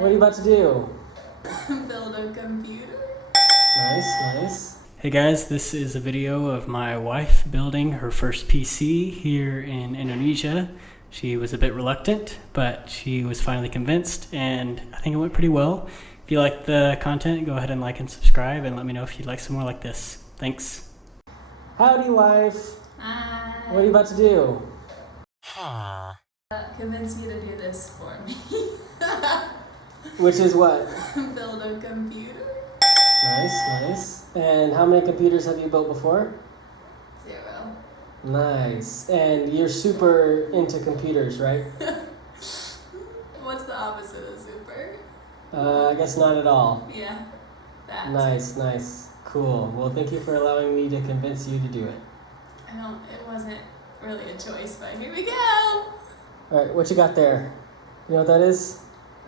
What are you about to do? Build a computer. Nice. Hey guys, this is a video of my wife building her first PC here in Indonesia. She was a bit reluctant, but she was finally convinced, and I think it went pretty well. If you like the content, go ahead and like and subscribe, and let me know if you'd like some more like this. Thanks. Howdy, wife. Hi. What are you about to do? Convince you to do this for me. Which is what? Build a computer. Nice. And how many computers have you built before? 0. Nice. And you're super into computers, right? What's the opposite of super? I guess not at all. Yeah, that. Nice. Cool. Well, thank you for allowing me to convince you to do it. It wasn't really a choice, but here we go. All right, what you got there? You know what that is?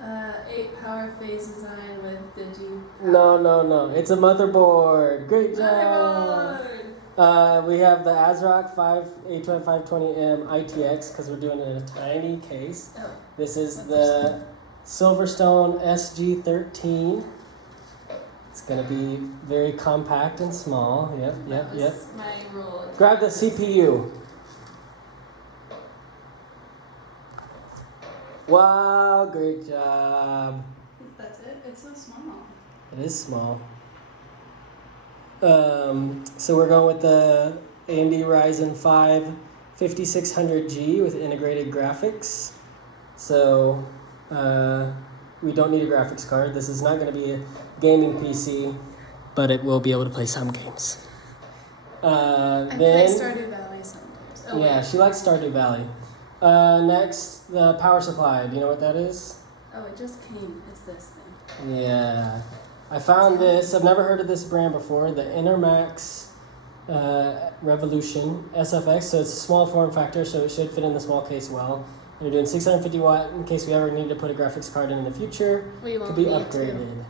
8 power phase design with digi. No. It's a motherboard. Great job. Motherboard. We have the ASRock 520M ITX because we're doing it in a tiny case. Oh, This is the Silverstone SG13. It's gonna be very compact and small. Yep. That's my rule. Grab the CPU. Wow, great job. That's it? It's so small. It is small. So we're going with the AMD Ryzen 5 5600G with integrated graphics. So we don't need a graphics card. This is not going to be a gaming PC, but it will be able to play some games. I play Stardew Valley sometimes. Oh, yeah, wait. she likes Stardew Valley. Next, the power supply. Do you know what that is? Oh, it just came. It's this thing. Yeah. I found this. I've never heard of this brand before. The Enermax REVOLUTION SFX. So it's a small form factor, so it should fit in the small case well. And we're doing 650 watt in case we ever need to put a graphics card in the future. We Could won't be need upgraded to.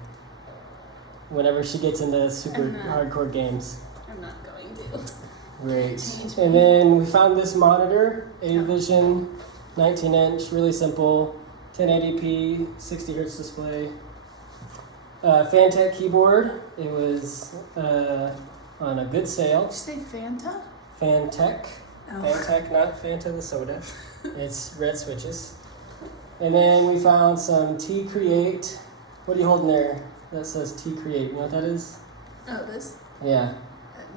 whenever she gets into super hardcore games. I'm not going to. Great. And then we found this monitor, AVision 19-inch, really simple, 1080p, 60 hertz display. Fantech keyboard. It was on a good sale. Did you say Fanta? Fantech. Oh. Fantech, not Fanta the soda. It's red switches. And then we found some T-Create. What are you holding there that says T-Create? You know what that is? Oh, this? Yeah.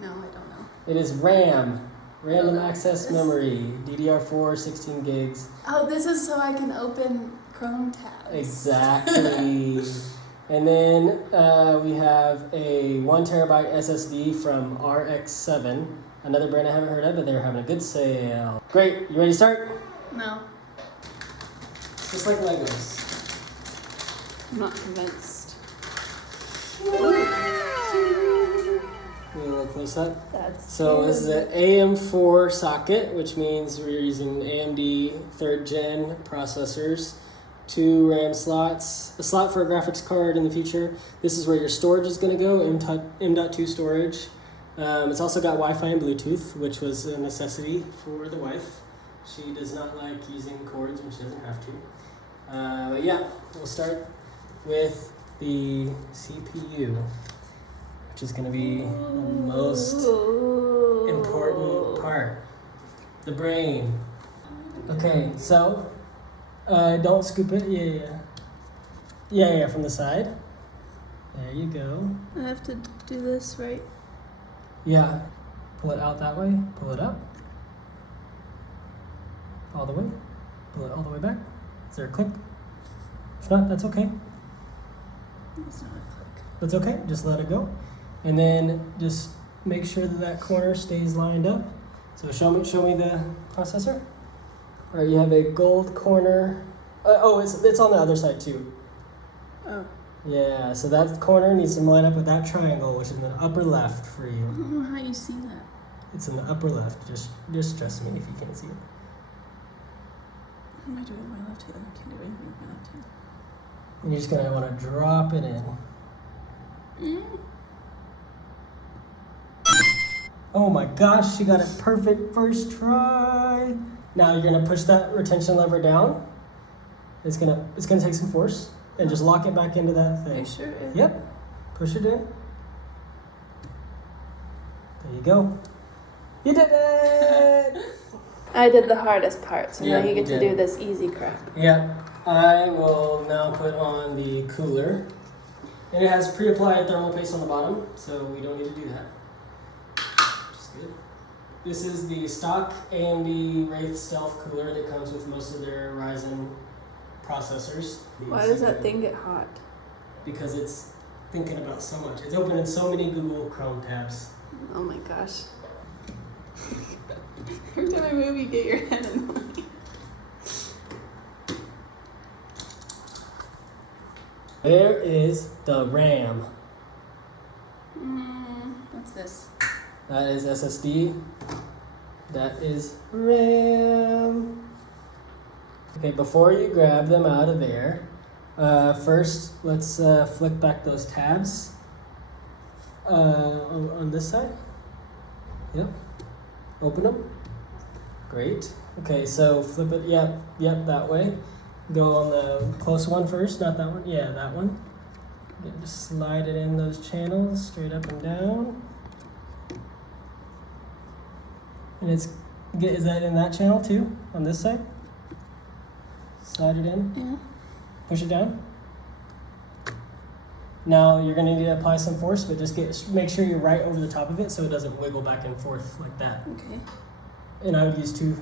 No, I don't know. It is RAM. Random Oh, access this? memory. DDR4, 16 gigs. Oh, this is so I can open Chrome tabs. Exactly. And then we have a 1 terabyte SSD from RX7, another brand I haven't heard of, but they're having a good sale. Great, you ready to start? No, It's just like Legos. I'm not convinced. A little close up. That's So this is an AM4 socket, which means we're using AMD 3rd gen processors. 2 RAM slots, a slot for a graphics card in the future. This is where your storage is going to go, M.2 storage. It's also got Wi-Fi and Bluetooth, which was a necessity for the wife. She does not like using cords when she doesn't have to. But yeah, we'll start with the CPU, which is going to be the most important part, the brain. Okay, so don't scoop it. Yeah, from the side. There you go. I have to do this, right? Yeah. Pull it out that way. Pull it up. All the way. Pull it all the way back. Is there a click? If not, that's okay. It's not a click. That's okay. Just let it go. And then just make sure that corner stays lined up. So show me the processor. All right, you have a gold corner. It's on the other side too. Oh. Yeah, so that corner needs to line up with that triangle, which is in the upper left for I you. don't know how you see that. It's in the upper left. Just trust me if you can't see it. What am I doing with my left hand? I can't do anything with my left hand. And you're just gonna want to drop it in. Oh my gosh, you got it perfect first try. Now you're gonna push that retention lever down. It's gonna take some force. and just lock it back into that Are thing. you sure? Yep. Push it in. There you go. You did it! I did the hardest part, so Yeah, now you you get to did. do this easy crap. Yep. I will now put on the cooler. And it has pre-applied thermal paste on the bottom, so we don't need to do that. Which is good. This is the stock AMD Wraith Stealth cooler that comes with most of their Ryzen processors. Why does that thing get hot? Because it's thinking about so much. It's opening so many Google Chrome tabs. Oh my gosh. Every time I move, you get your head in the way. There is the RAM. What's this? That is SSD. That is RAM. Okay, before you grab them out of there, first let's flick back those tabs on this side. Yep. Open them. Great. Okay, so flip it. Yep, that way. Go on the close one first, not that one. Yeah, that one. Just slide it in those channels, straight up and down. And is that in that channel too, on this side? Slide it in. Yeah. Push it down. Now you're gonna need to apply some force, but just make sure you're right over the top of it so it doesn't wiggle back and forth like that. Okay. And I would use two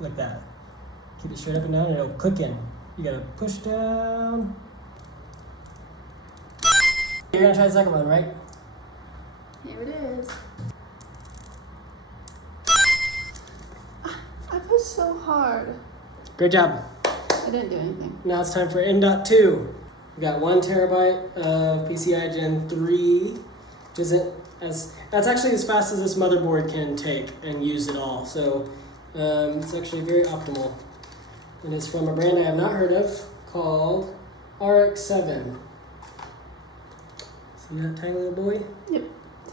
like that. Keep it straight up and down and it'll click in. You gotta push down. You're gonna try the second one, right? Here it is. I pushed so hard. Great job. I didn't do anything. Now it's time for M.2. We got 1 terabyte of PCI Gen 3, which isn't that's actually as fast as this motherboard can take and use it all. So it's actually very optimal. And it's from a brand I have not heard of called RX7. See that tiny little boy? Yep.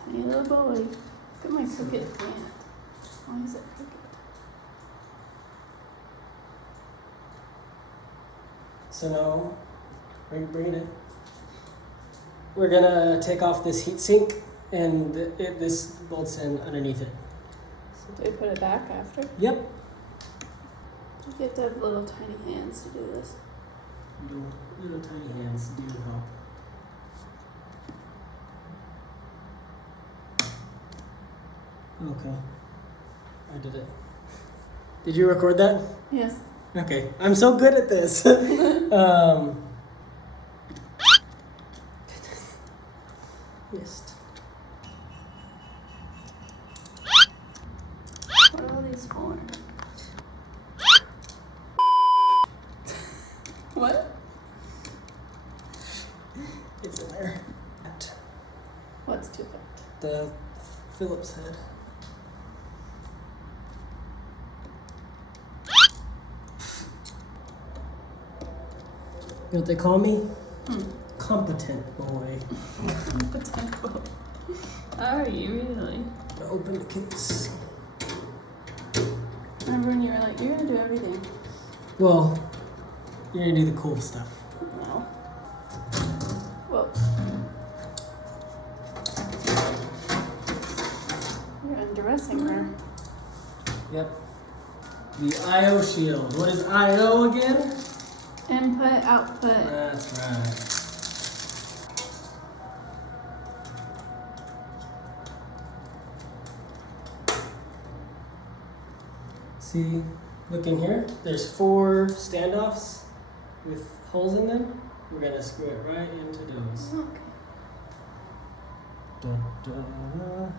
Tiny little boy. Look at my crooked plant. Why is it crooked? So now, bring it in. We're gonna take off this heatsink and this bolts in underneath it. So do I put it back after? Yep. You have to have little tiny hands to do this. Little tiny hands do help. Okay. I did it. Did you record that? Yes. Okay. I'm so good at this. Missed. What are all these for? What? It's in there. What's to it? The Phillips head. You know what they call me? Competent boy. Potential. Are you really? Open the case. Remember when you were like, you're gonna do everything? Well, you're gonna do the cool stuff. No. Well. You're undressing her. Yep. The I/O shield. What is I/O again? Input, output. That's right. See, look in here. There's 4 standoffs with holes in them. We're gonna screw it right into those. Okay. Dun, dun, dun.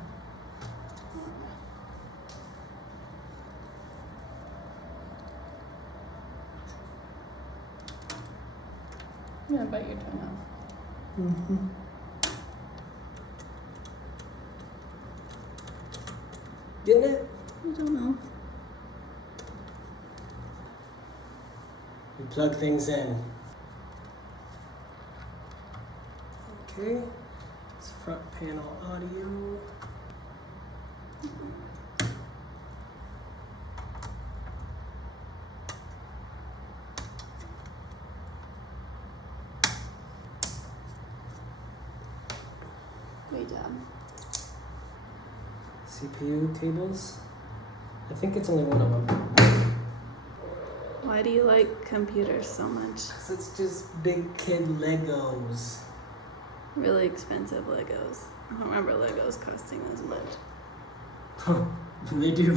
I'm gonna bite your tongue off. Mm-hmm. Getting it? I don't know. We plug things in. Okay. It's front panel audio. job. CPU cables. I think it's only one of them. Why do you like computers so much? 'Cause it's just big kid Legos. Really expensive Legos. I don't remember Legos costing as much. They do.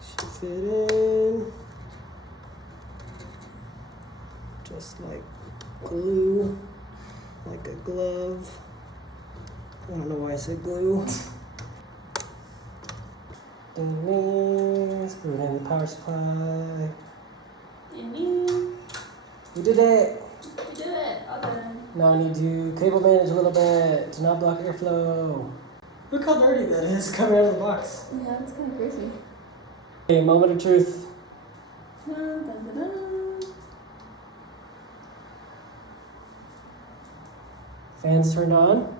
Should fit in. Just like glue. Like a glove. I don't know why I said glue. Screw it in the power supply. We did it! We did it! All done. Now I need to cable manage a little bit to not block airflow. Look how dirty that is coming out of the box. Yeah, that's kind of crazy. Okay, moment of truth. Dun, dun, dun, dun. Fans turned on.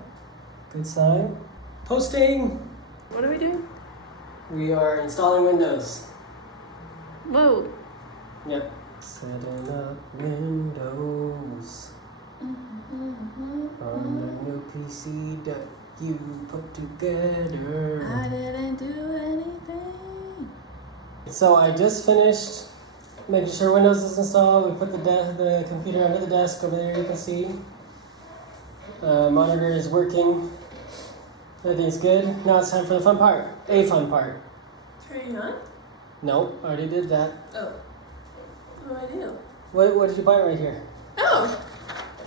Good sign. Posting! What are we doing? We are installing Windows. Whoa. Yep. Setting up Windows on the new PC that you put together. I didn't do anything. So I just finished making sure Windows is installed. We put the computer under the desk over there, you can see. Monitor is working. Everything's good. Now it's time for the fun part. A fun part. Turning on? Nope, already did that. Oh. What do I do? What did you buy right here? Oh!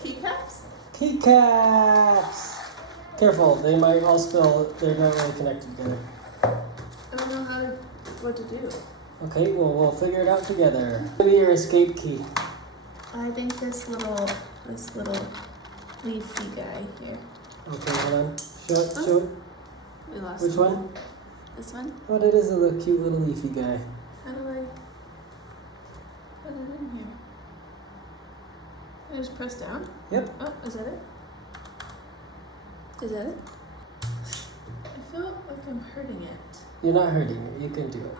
Keycaps? Keycaps! Careful, they might all spill. They're not really connected together. I don't know what to do. Okay, well, we'll figure it out together. Maybe your escape key. I think this little leafy guy here. Okay, hold on. Show it. We lost Which one? This one? Oh, that is a little cute little leafy guy. How do I put it in here? I just press down? Yep. Oh, is that it? Is that it? I feel like I'm hurting it. You're not hurting it. You can do it.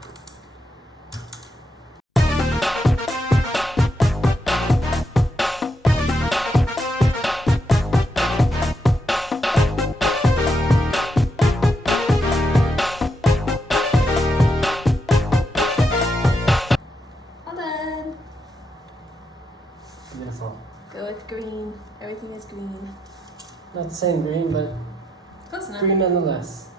All done. Beautiful. Go with green. Everything is green. Not the same green, but Close enough. green nonetheless.